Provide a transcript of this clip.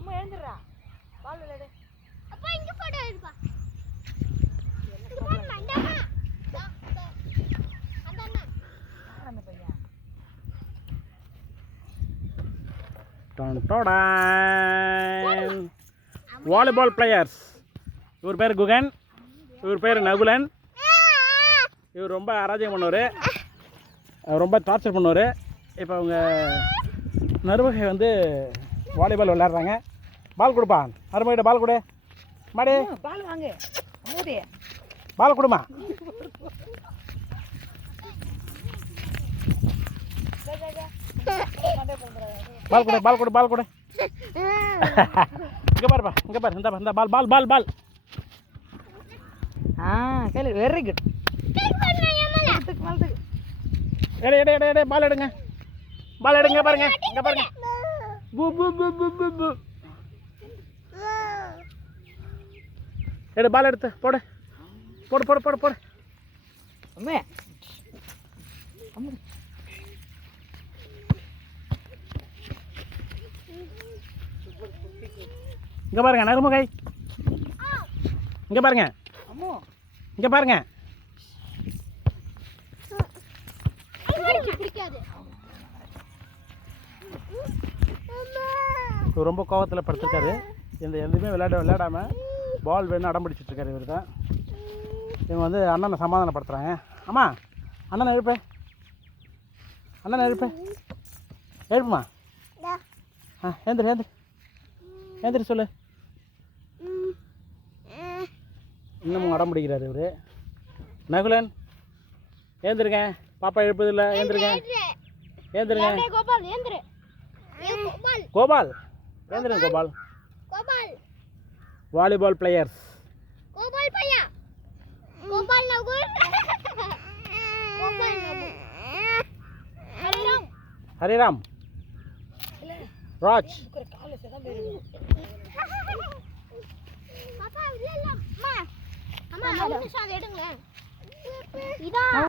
அம்மா எழுந்துடுறா. பால் விளையாடு. அப்பா இங்க போடு இருப்பா. இங்க போடு மண்டமா. அண்ணா. அந்த பையன். Volleyball players. இவர் பேர் குகன், இவர் பேர் நகுலன். இவர் ரொம்ப அராஜகம் பண்ணுவார், ரொம்ப டார்ச்சர் பண்ணுவார். இப்போ அவங்க நறுவகை வந்து வாலிபால் விளையாடுறாங்க. பால் கொடுப்பா, அருமையிட்ட பால் கொடு. மாடி பால் வாங்கு. மூடி. பால் கொடுமா. பால் கொடு, பால் கொடு, பால் கொடு. இங்கே பாருப்பா, இங்கே பாரு. இந்த பால் பால் பால் பால். கேளு. Very good. எடை எடை எடை எடை பால் எடுங்க, பால் எடுங்க. பாருங்க, இங்கே பாருங்க. பூ பூ பூ பூ பூ பூ. எடு பால் எடுத்து போடு, போடு போடு போடு போடு. அம்மே இங்கே பாருங்க நறுமுகை, இங்கே பாருங்க, அம்மோ இங்கே பாருங்க. பிடிக்காது. இவர் ரொம்ப கோவத்தில் படுத்திருக்காரு. இந்த எதுவுமே விளையாடாமல் பால் வேணும் அடம் பிடிச்சிட்ருக்காரு. இவர் தான். இவங்க வந்து அண்ணனை சமாதானப்படுத்துகிறாங்க. அம்மா அண்ணனை எழுப்பேன், அண்ணனை எழுப்பேன், எழுப்புமா. ஏந்திரி ஏந்திரி ஏந்திரி சொல்லு. இன்னமும் அடம் பிடிக்கிறாரு இவர். நகுலன் ஏந்திருங்க, பாப்பா எழுப்பதில்லை. ஏந்திருங்க ஏந்திருங்க. கோபால் ஏந்திரு. கோபால் ஏந்திருங்க. Gopal Gopal volleyball players. கோபால் பையா. கோபால் நகுல். கோபால் நகுல். ஹரிராம். ஹரிராம். ராஜ். பாப்பா இல்ல இல்ல அம்மா. அம்மா 5 நிமிஷம் அதை எடுங்க. இதா